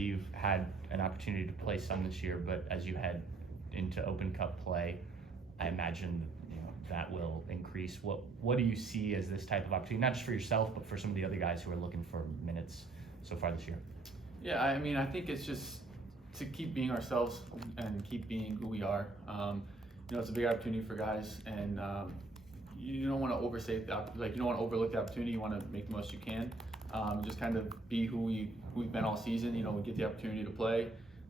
You've had an opportunity to play some this year, but as you head into Open Cup play, I imagine that will increase. What do you see as this type of opportunity, not just for yourself, but for some of the other guys who are looking for minutes so far this year? Yeah, I mean, I think it's just to keep being ourselves and keep being who we are. It's a big opportunity for guys, and you don't want to overstate you don't want to overlook the opportunity. You want to make the most you can. Just kind of be who we've been all season. We get the opportunity to play,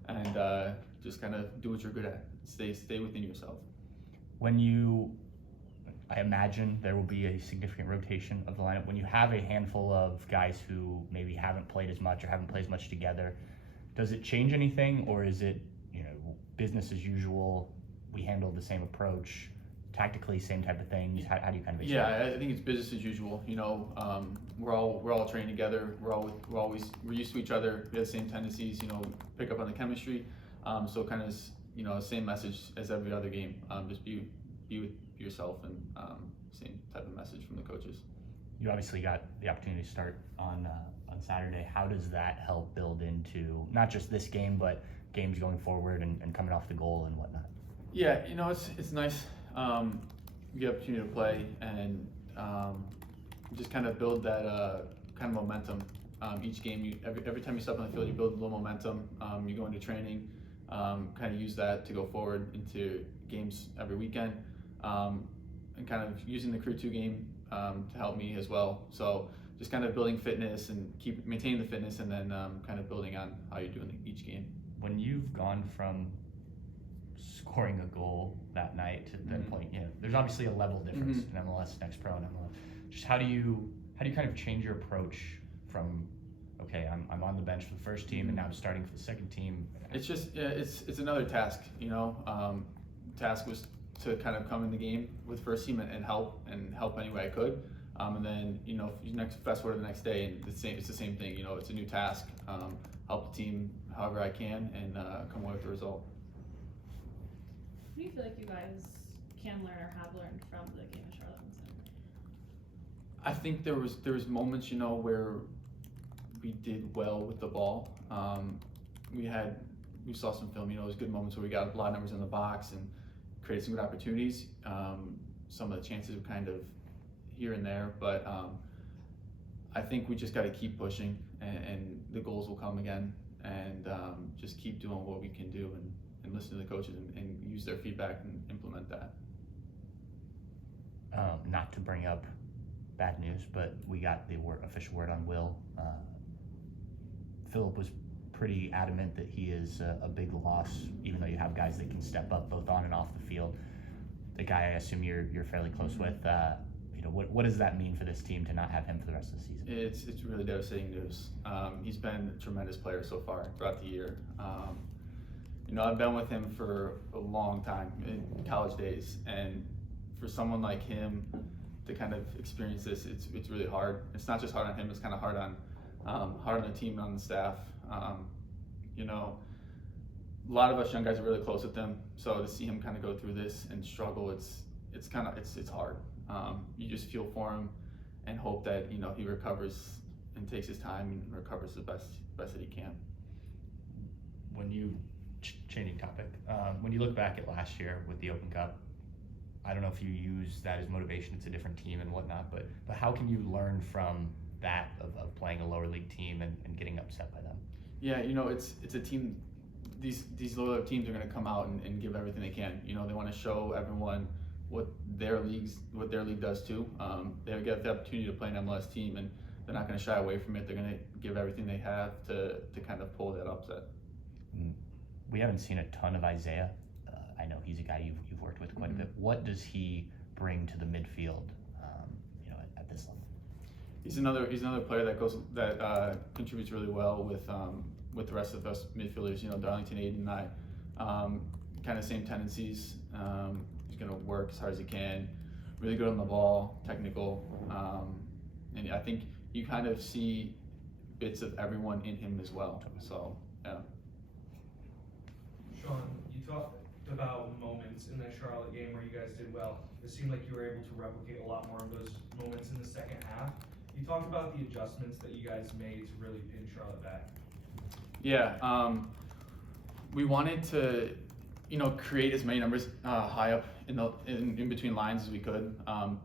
and just kind of do what you're good at. Stay within yourself. I imagine there will be a significant rotation of the lineup. When you have a handful of guys who maybe haven't played as much or haven't played as much together, does it change anything, or is it business as usual? We handle the same approach, tactically same type of things. How do you kind of? Yeah, I think it's business as usual. We're all trained together. We're used to each other. We have the same tendencies. Pick up on the chemistry. So kind of same message as every other game. Just be with yourself, and same type of message from the coaches. You obviously got the opportunity to start on Saturday. How does that help build into not just this game, but games going forward and coming off the goal and whatnot? Yeah, it's nice. You get the opportunity to play and just kind of build that kind of momentum. Each game, every time you step on the field, you build a little momentum. You go into training, kind of use that to go forward into games every weekend, and kind of using the Crew 2 game to help me as well. So just kind of building fitness and keep maintaining the fitness, and then kind of building on how you're doing each game. When you've gone from scoring a goal that night to that point, there's obviously a level difference in MLS Next Pro and MLS. Just how do you kind of change your approach from, okay, I'm on the bench for the first team and now I'm starting for the second team? It's just it's another task. Task was to kind of come in the game with first team and help any way I could. And then fast forward to the next day, and it's the same thing. It's a new task. Help the team however I can, and come away with the result. What do you feel like you guys can learn or have learned from the game of Charlotte and Center? I think there was moments where we did well with the ball. We saw some film. It was good moments where we got a lot of numbers in the box and created some good opportunities. Some of the chances were kind of here and there, but I think we just got to keep pushing, and the goals will come again, and just keep doing what we can do, and listen to the coaches and use their feedback and implement that. Not to bring up bad news, but we got the official word on Will. Philip was pretty adamant that he is a big loss, even though you have guys that can step up both on and off the field. The guy I assume you're fairly close with. What does that mean for this team to not have him for the rest of the season? It's really devastating news. He's been a tremendous player so far throughout the year. I've been with him for a long time in college days, and for someone like him to kind of experience this, it's really hard. It's not just hard on him; it's kind of hard on the team and on the staff. A lot of us young guys are really close with him, so to see him kind of go through this and struggle, it's hard. You just feel for him and hope that he recovers and takes his time and recovers the best that he can. When you changing topic, when you look back at last year with the Open Cup, I don't know if you use that as motivation. It's a different team and whatnot, but how can you learn from that of playing a lower league team and getting upset by them? Yeah, it's a team. These lower teams are going to come out and give everything they can. They want to show everyone what their league does too. They get the opportunity to play an MLS team, and they're not going to shy away from it. They're going to give everything they have to kind of pull that upset. We haven't seen a ton of Isaiah. I know he's a guy you've worked with quite a bit. What does he bring to the midfield? At this level. He's another player that contributes really well with the rest of us midfielders. Darlington, Aiden, and I, kind of same tendencies. He's going to work as hard as he can. Really good on the ball, technical, and I think you kind of see bits of everyone in him as well. So yeah. Sean, you talked about moments in that Charlotte game where you guys did well. It seemed like you were able to replicate a lot more of those moments in the second half. You talked about the adjustments that you guys made to really pin Charlotte back. Yeah, we wanted to, create as many numbers high up in between lines as we could.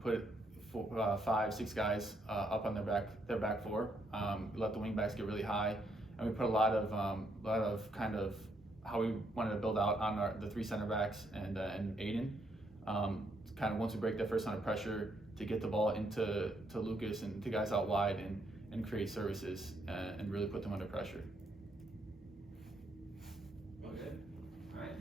Put 5, 6 guys up on their back four. Let the wing backs get really high, and we put a lot of kind of how we wanted to build out on the 3 center backs and Aiden. Kind of once we break that first line of pressure, to get the ball into Lucas and to guys out wide and create services and really put them under pressure. Well, good. All right.